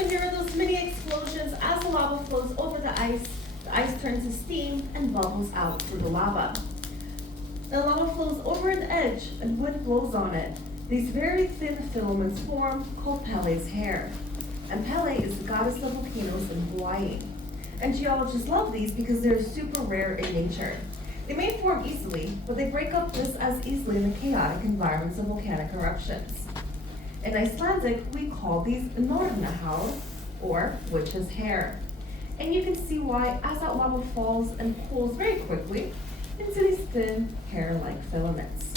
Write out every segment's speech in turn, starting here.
So here are those mini explosions. As the lava flows over the ice turns to steam and bubbles out through the lava. The lava flows over an edge and wind blows on it. These very thin filaments form, called Pele's hair. And Pele is the goddess of volcanoes in Hawaii. And geologists love these because they're super rare in nature. They may form easily, but they break up just as easily in the chaotic environments of volcanic eruptions. In Icelandic, we call these Nornahál, or witch's hair. And you can see why as that lava falls and cools very quickly into these thin, hair-like filaments.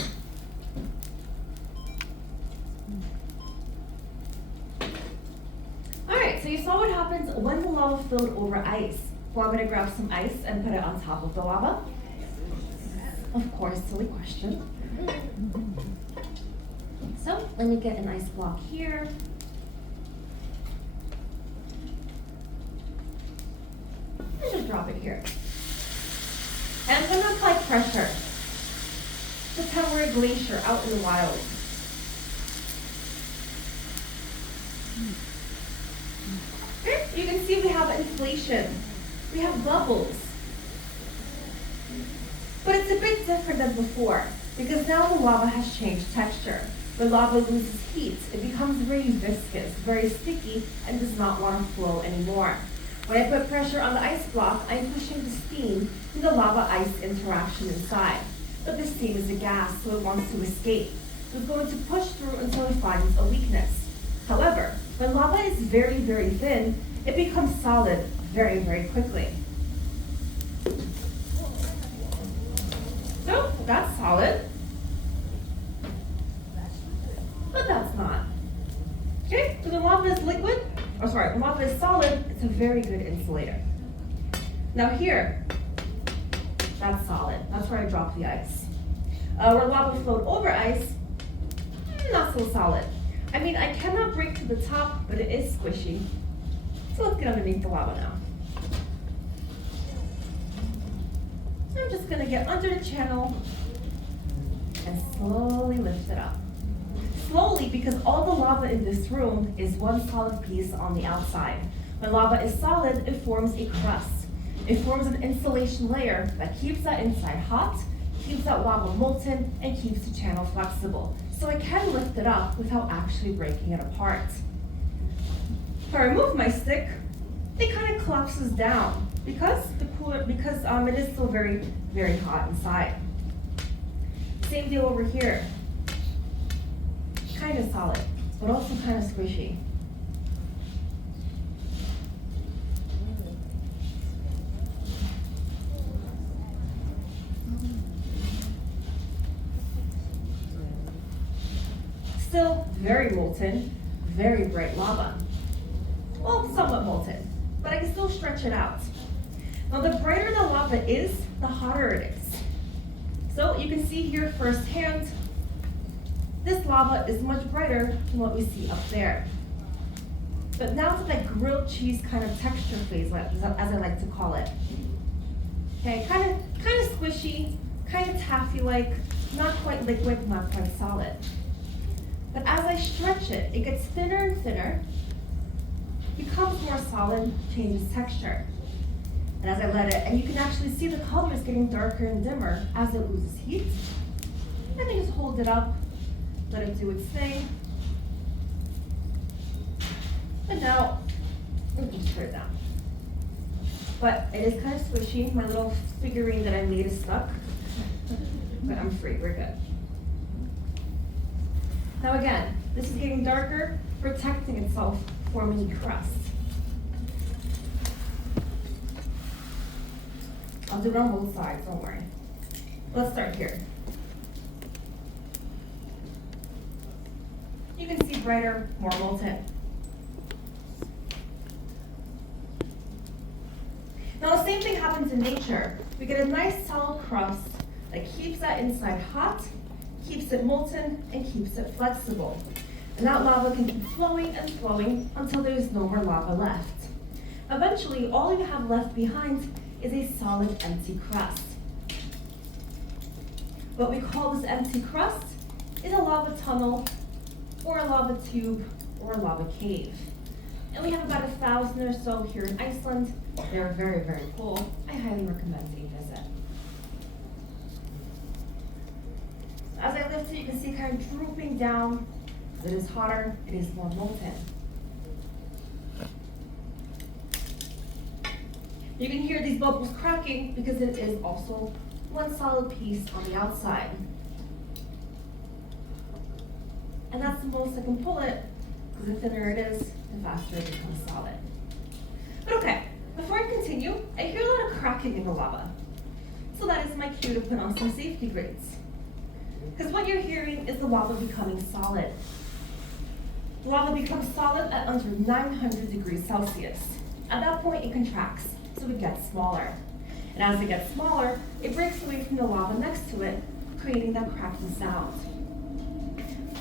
Alright, so you saw what happens when the lava flowed over ice. Want me to grab some ice and put it on top of the lava? Of course, silly question. So let me get an ice block here. And just drop it here. And I'm going to apply pressure. Pretend we're a glacier out in the wild. Okay, you can see we have inflation. We have bubbles. But it's a bit different than before, because now the lava has changed texture. When lava loses heat, it becomes very viscous, very sticky, and does not want to flow anymore. When I put pressure on the ice block, I'm pushing the steam to the lava-ice interaction inside. But the steam is a gas, so it wants to escape. So it's going to push through until it finds a weakness. However, when lava is very, very thin, it becomes solid very, very quickly. So that's solid, but that's not. Okay, so the lava is liquid, when lava is solid, it's a very good insulator. Now here, that's solid. That's where I dropped the ice. Where lava flowed over ice, not so solid. I mean, I cannot break to the top, but it is squishy. So let's get underneath the lava now. I'm just gonna get under the channel and slowly lift it up. Slowly, because all the lava in this room is one solid piece on the outside. When lava is solid, it forms a crust. It forms an insulation layer that keeps that inside hot, keeps that lava molten, and keeps the channel flexible. So I can lift it up without actually breaking it apart. If I remove my stick, it kind of collapses down because it is still very, very hot inside. Same deal over here. Kind of solid, but also kind of squishy. Still very molten, very bright lava. Well, somewhat molten, but I can still stretch it out. Now, the brighter the lava is, the hotter it is. So you can see here firsthand, this lava is much brighter than what we see up there. But now to that grilled cheese kind of texture phase, as I like to call it. Okay, kind of squishy, kind of taffy-like, not quite liquid, not quite solid. But as I stretch it, it gets thinner and thinner, becomes more solid, changes texture. And as I let it, and you can actually see the colors getting darker and dimmer as it loses heat. And then just hold it up, let it do its thing. And now, let me just put it down. But it is kind of squishy. My little figurine that I made is stuck. But I'm free, we're good. Now again, this is getting darker, protecting itself, forming a crust. I'll do it on both sides, don't worry. Let's start here. You can see brighter, more molten. Now the same thing happens in nature. We get a nice solid crust that keeps that inside hot, keeps it molten, and keeps it flexible. And that lava can keep flowing and flowing until there is no more lava left. Eventually, all you have left behind is a solid empty crust. What we call this empty crust is a lava tunnel, or a lava tube, or a lava cave. And we have about 1,000 or so here in Iceland. They're very, very cool. I highly recommend a visit. As I lift it, you can see kind of drooping down. It is hotter, it is more molten. You can hear these bubbles cracking because it is also one solid piece on the outside. And that's the most I can pull it, because the thinner it is, the faster it becomes solid. But okay, before I continue, I hear a lot of cracking in the lava. So that is my cue to put on some safety grates. Because what you're hearing is the lava becoming solid. The lava becomes solid at under 900 degrees Celsius. At that point, it contracts, so it gets smaller. And as it gets smaller, it breaks away from the lava next to it, creating that cracking sound.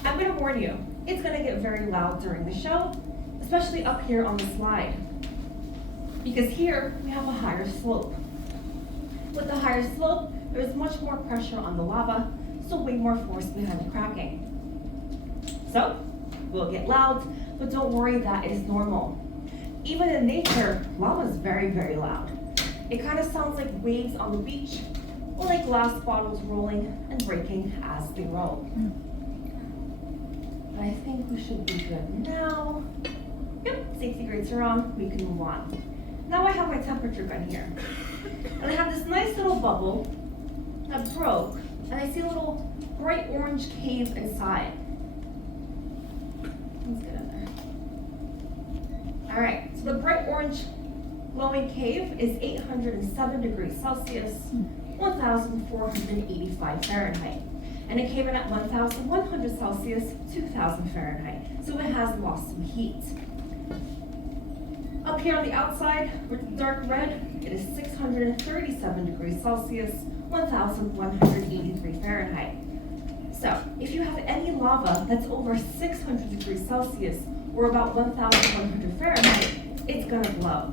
I'm going to warn you, it's going to get very loud during the show, especially up here on the slide. Because here, we have a higher slope. With the higher slope, there's much more pressure on the lava, so way more force behind the cracking. So, will get loud, but don't worry, that is normal. Even in nature, lava is very, very loud. It kind of sounds like waves on the beach, or like glass bottles rolling and breaking as they roll. But I think we should be good now. Yep, safety grates are on, we can move on. Now I have my temperature gun here. And I have this nice little bubble that broke, and I see a little bright orange cave inside. Let's get in there. All right, so the bright orange glowing cave is 807 degrees Celsius, 1,485 Fahrenheit. And it came in at 1,100 Celsius, 2,000 Fahrenheit. So it has lost some heat. Up here on the outside, with dark red, it is 637 degrees Celsius, 1,183 Fahrenheit. So, if you have any lava that's over 600 degrees Celsius, or about 1,100 Fahrenheit, it's gonna glow.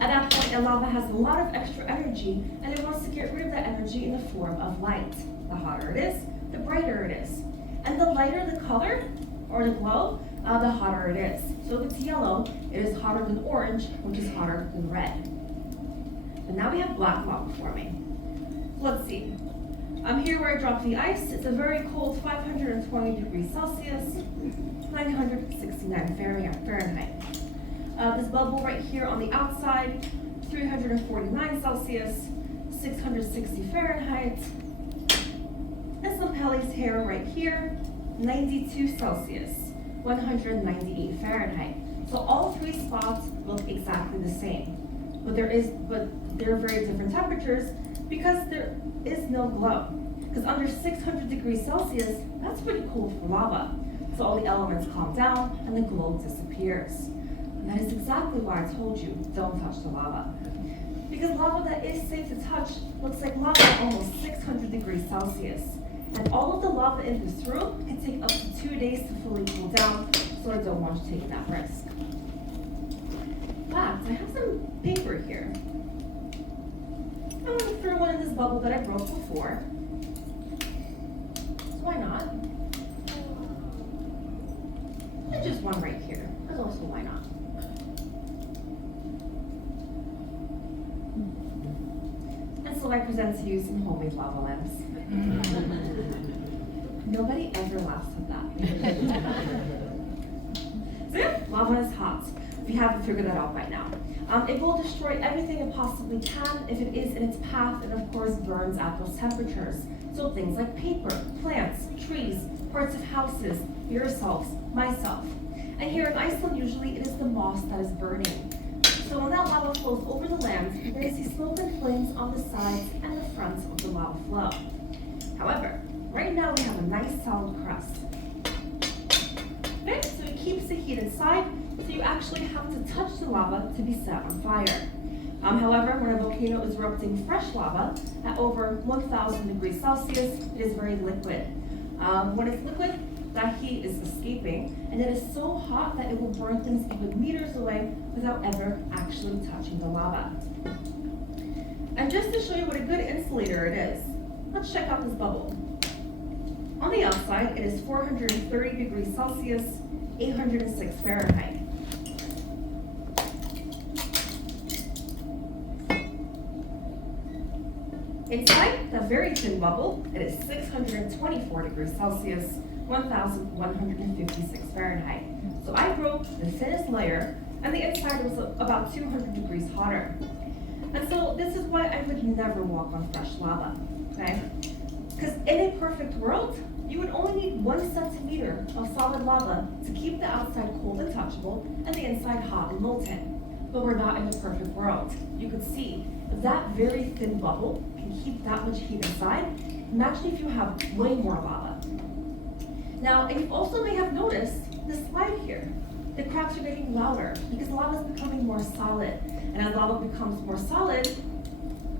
At that point, the lava has a lot of extra energy, and it wants to get rid of that energy in the form of light. The hotter it is, the brighter it is. And the lighter the color, or the glow, the hotter it is. So if it's yellow, it is hotter than orange, which is hotter than red. And now we have black lava forming. Let's see. I'm here where I dropped the ice. It's a very cold 520 degrees Celsius, 969 Fahrenheit. This bubble right here on the outside, 349 Celsius, 660 Fahrenheit. And some Pelly's hair right here, 92 Celsius, 198 Fahrenheit. So all three spots look exactly the same. But they're very different temperatures because there is no glow. Because under 600 degrees Celsius, that's pretty cold for lava. So all the elements calm down and the glow disappears. And that is exactly why I told you, don't touch the lava. Because lava that is safe to touch looks like lava at almost 600 degrees Celsius. And all of the lava in this room can take up to 2 days to fully cool down, so I don't want you taking that risk. But I have some paper here. I'm going to throw one in this bubble that I broke before. So why not? And just one right here. That's also why not. And so I present to you some homemade lava lamps. Nobody ever laughs at that. So yeah, lava is hot. We haven't figured that out by now. It will destroy everything it possibly can if it is in its path and of course burns at those temperatures. So things like paper, plants, trees, parts of houses, yourselves, myself. And here in Iceland, usually it is the moss that is burning. So when that lava flows over the land, you're going to see smoke and flames on the sides and the fronts of the lava flow. However, right now we have a nice solid crust. Okay, so it keeps the heat inside, so you actually have to touch the lava to be set on fire. However, when a volcano is erupting fresh lava at over 1,000 degrees Celsius, it is very liquid. When it's liquid, that heat is escaping, and it is so hot that it will burn things even meters away without ever actually touching the lava. And just to show you what a good insulator it is, let's check out this bubble. On the outside, it is 430 degrees Celsius, 806 Fahrenheit. Inside that very thin bubble, it is 624 degrees Celsius, 1,156 Fahrenheit. So I broke the thinnest layer, and the inside was about 200 degrees hotter. And so this is why I would never walk on fresh lava, okay? Because in a perfect world, you would only need 1 centimeter of solid lava to keep the outside cold and touchable and the inside hot and molten. But we're not in a perfect world. You could see if that very thin bubble can keep that much heat inside. Imagine if you have way more lava. Now, and you also may have noticed the slide here. The cracks are getting louder because lava is becoming more solid. And as lava becomes more solid,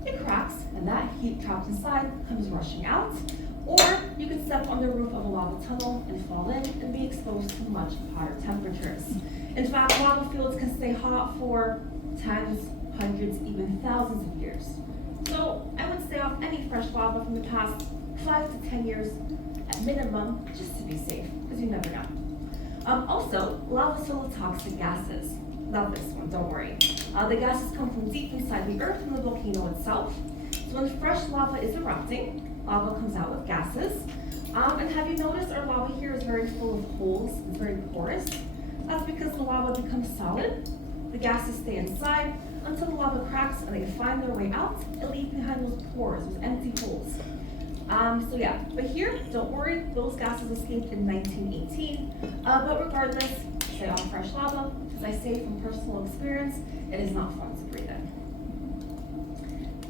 it cracks and that heat trapped inside comes rushing out. Or you could step on the roof of a lava tunnel and fall in and be exposed to much hotter temperatures. In fact, lava fields can stay hot for tens, hundreds, even thousands of years. So I would stay off any fresh lava from the past 5 to 10 years at minimum, just to be safe, because you never know. Also, lava is full of toxic gases. Not this one, don't worry. The gases come from deep inside the earth from the volcano itself. So when fresh lava is erupting, lava comes out with gases. And have you noticed our lava here is very full of holes, it's very porous? That's because the lava becomes solid, the gases stay inside until the lava cracks and they find their way out and leave behind those pores, those empty holes. So yeah, but here, don't worry, those gases escaped in 1918. But regardless, stay off fresh lava, because I say from personal experience, it is not fun to breathe in.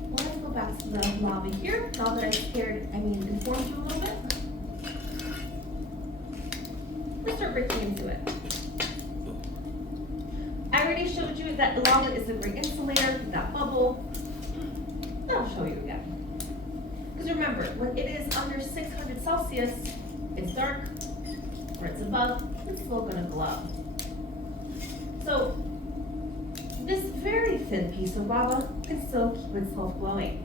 Well, let's go back to the lobby here. Now that informed you a little bit. Let's start breaking into it. I already showed you that the lava is a great insulator, that bubble. I'll show you again. Because remember, when it is under 600 Celsius, it's dark. Where it's above, it's still gonna glow. So, this very thin piece of lava can still keep itself glowing.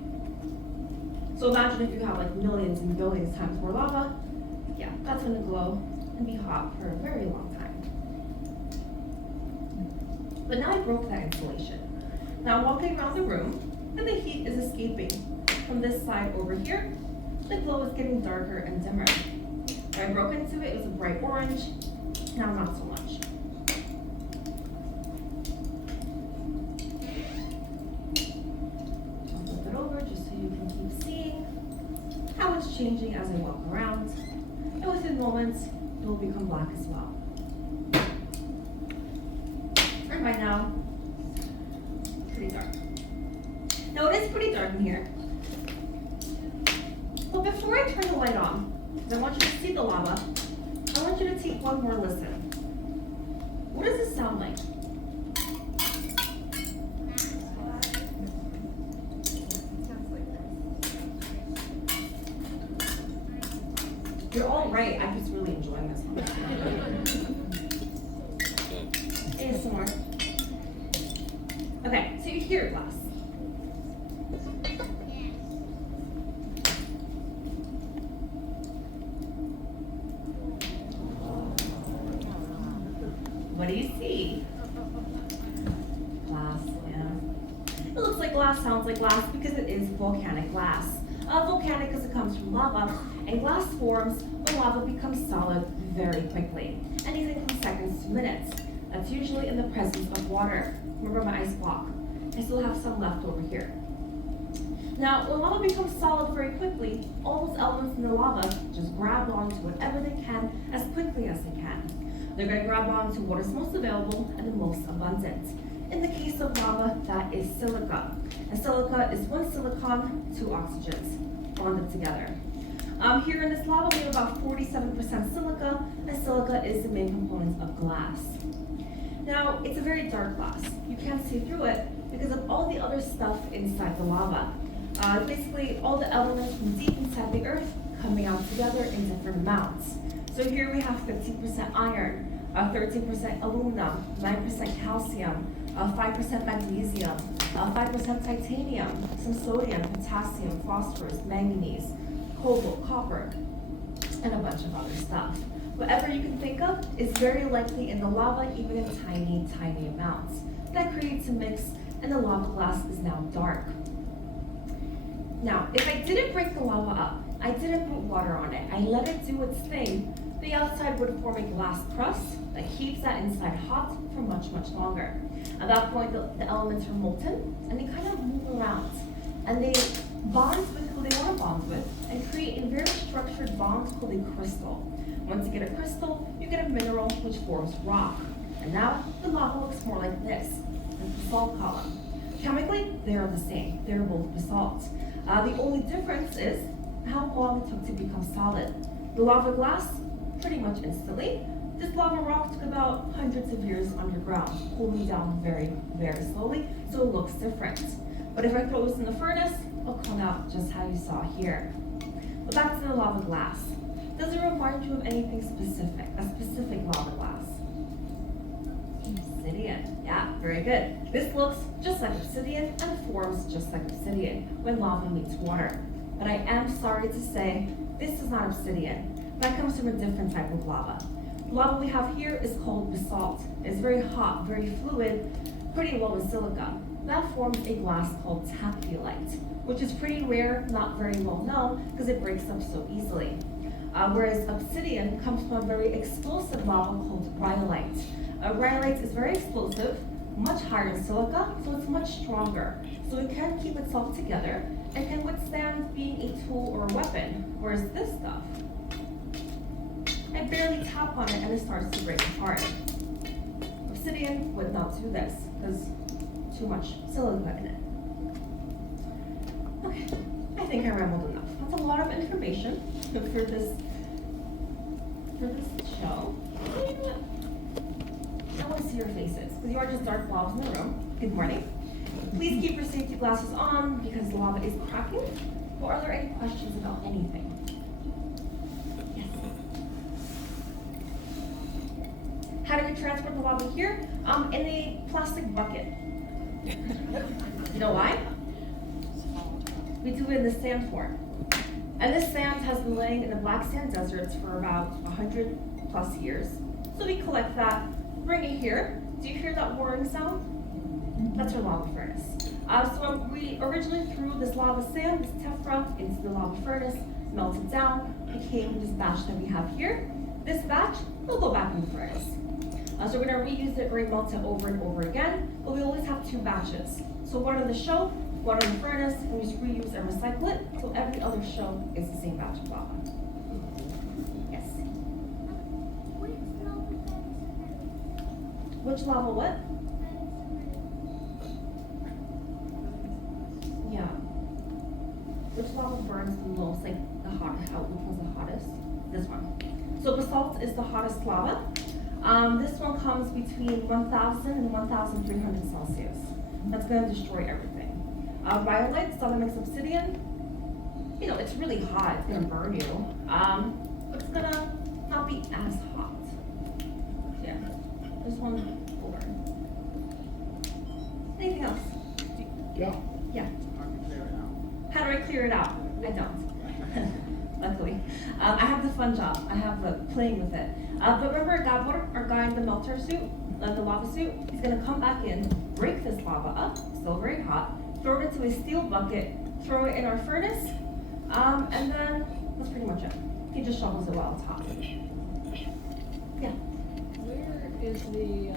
So imagine if you have like millions and billions times more lava, yeah, that's gonna glow and be hot for a very long time. But now I broke that insulation. Now I'm walking around the room and the heat is escaping from this side over here. The glow is getting darker and dimmer. When I broke into it, it was a bright orange. Now not so much. I'll flip it over just so you can keep seeing how it's changing as I walk around. And within moments, it will become black as well. And by now, pretty dark. Now it is pretty dark in here. But before I turn the light on, I want you to see the lava. I want you to take one more listen. What does this sound like? You're all right. I'm just really enjoying this one. ASMR. Okay, so you hear glass. What do you see? Glass, yeah. It looks like glass, sounds like glass because it is volcanic glass. Volcanic because it comes from lava, and glass forms when lava becomes solid very quickly, anything from seconds to minutes. That's usually in the presence of water. Remember my ice block? I still have some left over here. Now, when lava becomes solid very quickly, all those elements in the lava just grab onto whatever they can as quickly as they can. They're going to grab onto what is most available and the most abundant. In the case of lava, that is silica. And silica is one silicon, two oxygens bonded together. Here in this lava, we have about 47% silica, and silica is the main component of glass. Now, it's a very dark glass. You can't see through it because of all the other stuff inside the lava. Basically, all the elements from deep inside the earth coming out together in different amounts. So here we have 15% iron, 13% aluminum, 9% calcium, 5% magnesium, 5% titanium, some sodium, potassium, phosphorus, manganese, cobalt, copper, and a bunch of other stuff. Whatever you can think of is very likely in the lava, even in tiny, tiny amounts. That creates a mix, and the lava glass is now dark. Now, if I didn't break the lava up, I didn't put water on it, I let it do its thing, the outside would form a glass crust that keeps that inside hot for much, much longer. At that point, the elements are molten, and they kind of move around. And they bond with who they want to bond with, and create a very structured bond called a crystal. Once you get a crystal, you get a mineral which forms rock. And now, the lava looks more like this, the basalt column. Chemically, they are the same. They're both basalt. The only difference is how long it took to become solid. The lava glass, pretty much instantly. This lava rock took about hundreds of years underground, cooling down very, very slowly, so it looks different. But if I throw this in the furnace, it'll come out just how you saw here. But back to the lava glass. Does it remind you of anything specific, a specific lava glass? Obsidian, yeah, very good. This looks just like obsidian and forms just like obsidian when lava meets water. But I am sorry to say, this is not obsidian. That comes from a different type of lava. The lava we have here is called basalt. It's very hot, very fluid, pretty low in silica. That forms a glass called taphiolite, which is pretty rare, not very well known, because it breaks up so easily. Whereas obsidian comes from a very explosive lava called rhyolite. Rhyolite is very explosive, much higher in silica, so it's much stronger. So it can keep itself together and can withstand being a tool or a weapon. Whereas this stuff, I barely tap on it and it starts to break apart. Obsidian would not do this because too much silica in it. Okay, I think I rambled enough. That's a lot of information for this show. You know what? I want to see your faces because you are just dark blobs in the room. Good morning. Please keep your safety glasses on because the lava is cracking. Or are there any questions about anything? Yes. How do we transport the lava here? In a plastic bucket. You know why? We do it in the sand form. And this sand has been laying in the black sand deserts for about 100 plus years. So we collect that, bring it here. Do you hear that whirring sound? That's our lava furnace. So we originally threw this lava sand, this tephra, into the lava furnace, melted down, became this batch that we have here. This batch will go back in the furnace. So we're gonna reuse it, remelt it over and over again, but we always have two batches. So one in the show, one in the furnace, and we just reuse and recycle it, so every other show is the same batch of lava. Yes? Which lava what? Yeah. Which lava burns the most, like the hottest, which one's the hottest? This one. So basalt is the hottest lava. This one comes between 1,000 and 1,300 Celsius. That's going to destroy everything. Rhyolite, solid mix obsidian, you know, it's really hot, it's going to burn you, but it's going to not be as hot. Yeah, this one will burn. Anything else? Yeah. Yeah. How do I clear it out? I don't. Luckily. I have the fun job. I have playing with it. But remember Gabor, our guy in the melter suit, the lava suit? He's going to come back in, break this lava up, still very hot, throw it into a steel bucket, throw it in our furnace, and then that's pretty much it. He just shovels it while it's hot. Yeah. Where is the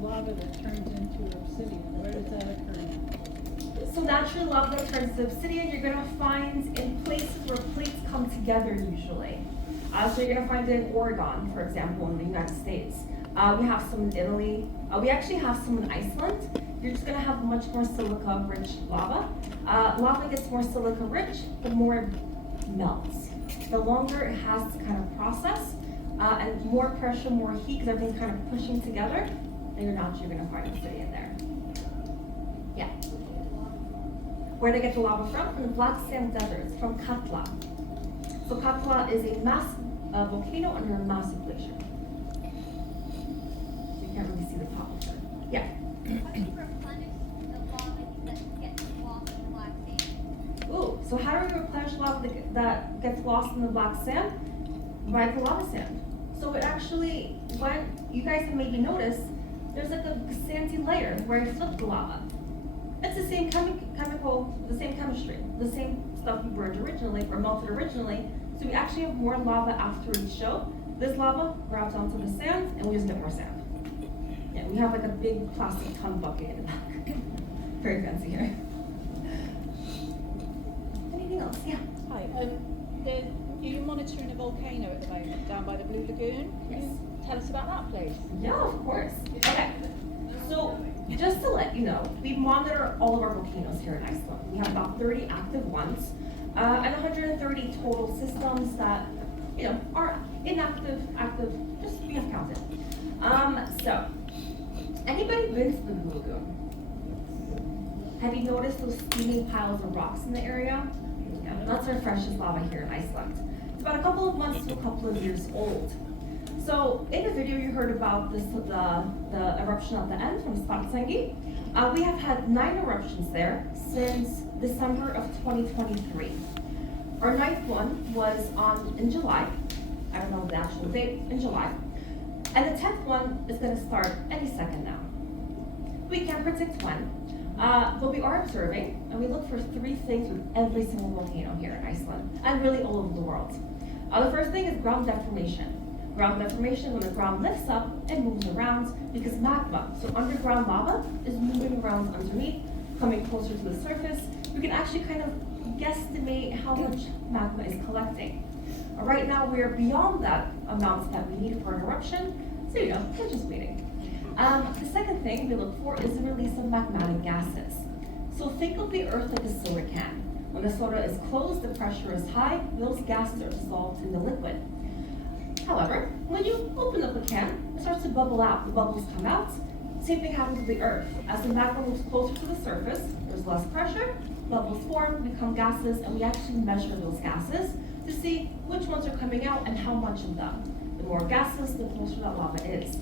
lava that turns into obsidian? Where does that occur? So naturally, lava that turns to obsidian, you're going to find in places where plates come together usually. So you're going to find it in Oregon, for example, in the United States. We have some in Italy. We actually have some in Iceland. You're just going to have much more silica-rich lava. Lava gets more silica-rich, the more it melts. The longer it has to kind of process, and more pressure, more heat, because everything's kind of pushing together, then you're going to find obsidian there. Yeah. Where they get the lava from? From the black sand deserts, from Katla. So Katla is a massive volcano under a massive glacier. So you can't really see the top of it. Yeah. Ooh, so how do we replenish lava that gets lost in the black sand? By the lava sand. So it actually, when you guys have maybe noticed, there's like a sandy layer where I flipped the lava. It's the same chemical, the same chemistry, the same stuff we burned originally, or melted originally. So we actually have more lava after each show. This lava grabs onto the sand, and we just get more sand. Yeah, we have like a big plastic ton bucket in the back. Very fancy here. Anything else? Yeah. Hi, you're monitoring a volcano at the moment down by the Blue Lagoon. Can Yes. you tell us about that place? Yeah, of course. Okay. So just to let you know, we monitor all of our volcanoes here in Iceland. We have about 30 active ones, and 130 total systems that, are inactive, active, just we have counted. So, anybody been to the Blue Lagoon? Have you noticed those steaming piles of rocks in the area? Yeah, that's our freshest lava here in Iceland. It's about a couple of months to a couple of years old. So in the video you heard about this, the eruption at the end from Spatsengi. We have had 9 eruptions there since December of 2023. Our 9th one was in July. I don't know the actual date, in July. And the 10th one is going to start any second now. We can't predict when, but we are observing, and we look for 3 things with every single volcano here in Iceland, and really all over the world. The first thing is ground deformation. Ground deformation, when the ground lifts up and moves around, because magma, so underground lava, is moving around underneath, coming closer to the surface. We can actually kind of guesstimate how much magma is collecting. Right now, we are beyond that amount that we need for an eruption, so we're just waiting. The second thing we look for is the release of magmatic gases. So think of the Earth like a soda can. When the soda is closed, the pressure is high, those gases are dissolved in the liquid. However, when you open up the can, it starts to bubble out. The bubbles come out. Same thing happens with the Earth. As the magma moves closer to the surface, there's less pressure, bubbles form, become gases, and we actually measure those gases to see which ones are coming out and how much of them. The more gases, the closer that lava is.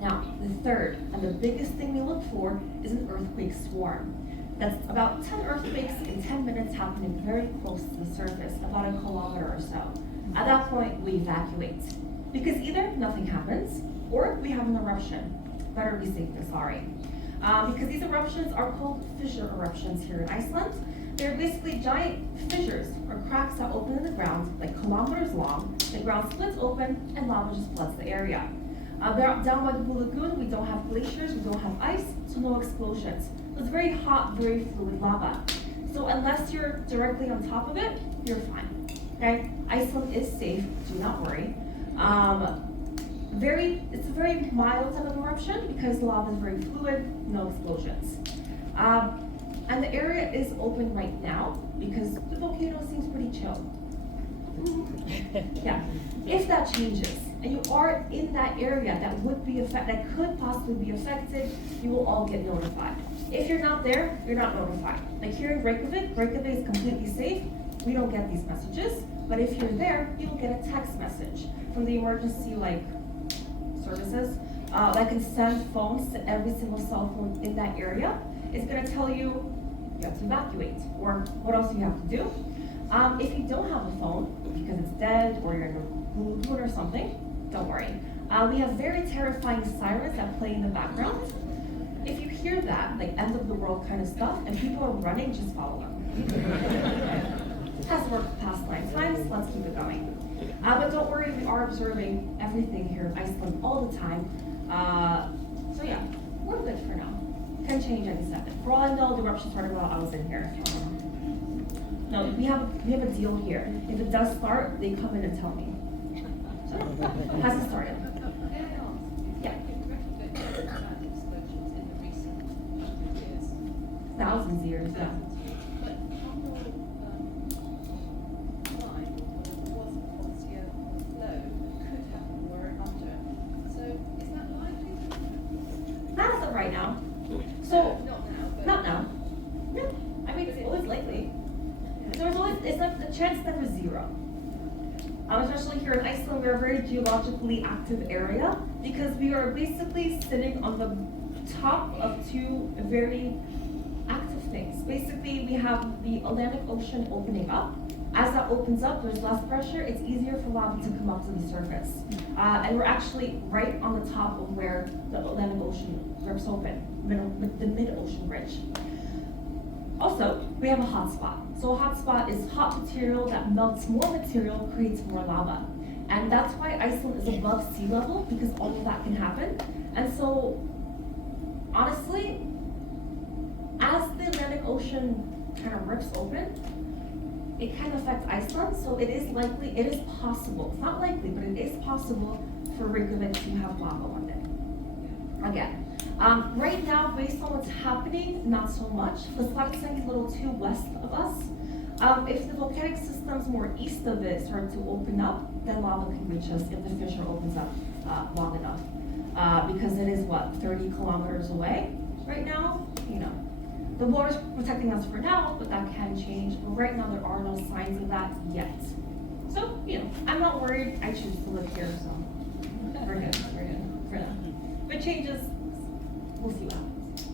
Now, the third and the biggest thing we look for is an earthquake swarm. That's about 10 earthquakes in 10 minutes happening very close to the surface, about a kilometer or so. At that point, we evacuate. Because either nothing happens, or we have an eruption. Better be safe than sorry. Because these eruptions are called fissure eruptions here in Iceland. They're basically giant fissures, or cracks that open in the ground, like kilometers long. The ground splits open, and lava just floods the area. Down by the Blue Lagoon, we don't have glaciers, we don't have ice, so no explosions. So it's very hot, very fluid lava. So unless you're directly on top of it, you're fine. Okay, Iceland is safe, do not worry. It's a very mild type of eruption because the lava is very fluid, no explosions. And the area is open right now because the volcano seems pretty chill. Yeah, if that changes and you are in that area that could possibly be affected, you will all get notified. If you're not there, you're not notified. Like here in Reykjavik is completely safe. We don't get these messages, but if you're there, you'll get a text message from the emergency services that can send phones to every single cell phone in that area. It's going to tell you have to evacuate or what else you have to do. If you don't have a phone because it's dead or you're in a Blue Lagoon or something, don't worry. We have very terrifying sirens that play in the background. If you hear that, like end of the world kind of stuff, and people are running, just follow them. Has worked the past 9 times, let's keep it going. But don't worry, we are observing everything here in Iceland all the time. So yeah, we're good for now. Can change any second. For all I know, the eruption started while I was in here. No, we have a deal here. If it does start, they come in and tell me. So, it hasn't started. Yeah. Thousands of years, yeah. Right now. So, not now. No. I mean, it's always likely. The chance never zero. Especially here in Iceland, we're a very geologically active area because we are basically sitting on the top of 2 very active things. Basically, we have the Atlantic Ocean opening up. As that opens up, there's less pressure. It's easier for lava to come up to the surface. And we're actually right on the top of where the Atlantic Ocean rips open, the mid-ocean ridge. Also, we have a hot spot. So a hot spot is hot material that melts more material, creates more lava. And that's why Iceland is above sea level, because all of that can happen. And so, honestly, as the Atlantic Ocean kind of rips open, it can affect Iceland, so it is likely, it is possible, it's not likely, but it is possible for Reykjavik to have lava one day. Again, right now, based on what's happening, not so much. Flatseng is a little too west of us. If the volcanic systems more east of it start to open up, then lava can reach us if the fissure opens up long enough. Because it is, 30 kilometers away right now? You know, the water's protecting us for now, but that can change. But right now, there are no signs of that yet. So, you know, I'm not worried. I choose to live here, so we're good for now. If it changes, we'll see what happens.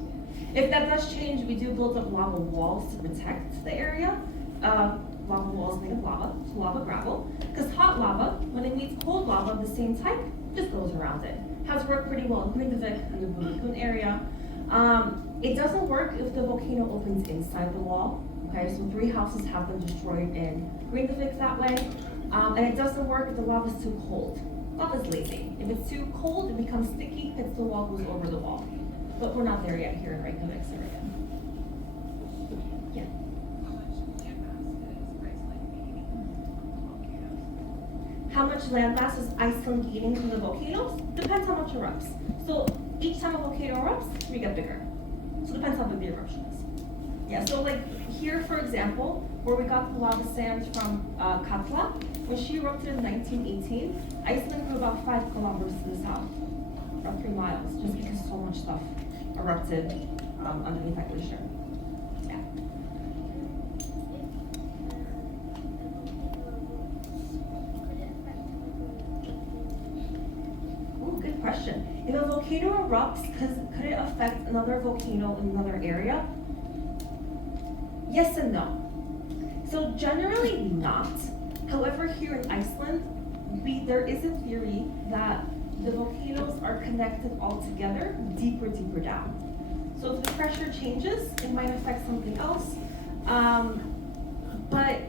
If that does change, we do build up lava walls to protect the area. Lava walls made of lava, so lava gravel. Because hot lava, when it meets cold lava of the same type, just goes around it. Has worked pretty well in Grindavik and the Bulakun area. It doesn't work if the volcano opens inside the wall. Okay, so 3 houses have been destroyed in Grindavik that way. And it doesn't work if the lava's too cold. Lava's lazy. If it's too cold, it becomes sticky, hits the wall, goes over the wall. But we're not there yet here in Reykjavik's area. Yeah. How much land mass is Iceland gaining from the volcanoes? Depends how much erupts. So each time a volcano erupts, we get bigger. So it depends how big the eruption is. Yeah, so like here, for example, where we got the lava sand from Katla, when she erupted in 1918, Iceland grew about 5 kilometers to the south, about 3 miles, just because so much stuff erupted underneath that glacier. Yeah. Ooh, good question. If a volcano erupts, could it affect another volcano in another area? Yes and no. So generally not. However, here in Iceland, there is a theory that the volcanoes are connected all together, deeper down. So if the pressure changes, it might affect something else. But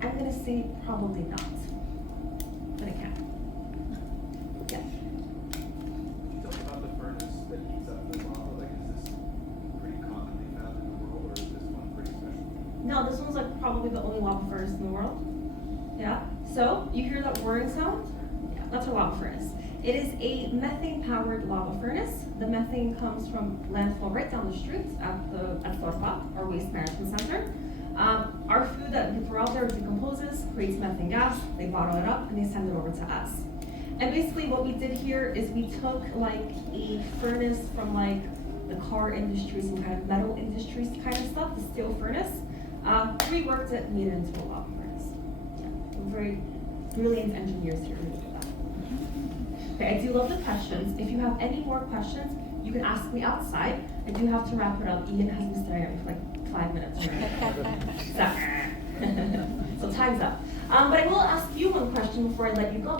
I'm gonna say probably not. But it can. Yeah. Tell me about the furnace that heats up the lava. Like, is this pretty commonly found in the world, or is this one pretty special? No, this one's like probably the only lava furnace in the world. Yeah. So you hear that whirring sound? Yeah, that's a lava furnace. It is a methane-powered lava furnace. The methane comes from landfill right down the street at Torpa, our waste management center. Our food that we throw out there decomposes, creates methane gas. They bottle it up and they send it over to us. And basically, what we did here is we took like a furnace from like the car industry, some kind of metal industries kind of stuff, the steel furnace. Reworked it, made it into a lava furnace. Yeah, very brilliant engineers here who did that. Okay, I do love the questions. If you have any more questions, you can ask me outside. I do have to wrap it up. Ian has been staring at me for like 5 minutes already. So time's up. But I will ask you one question before I let you go.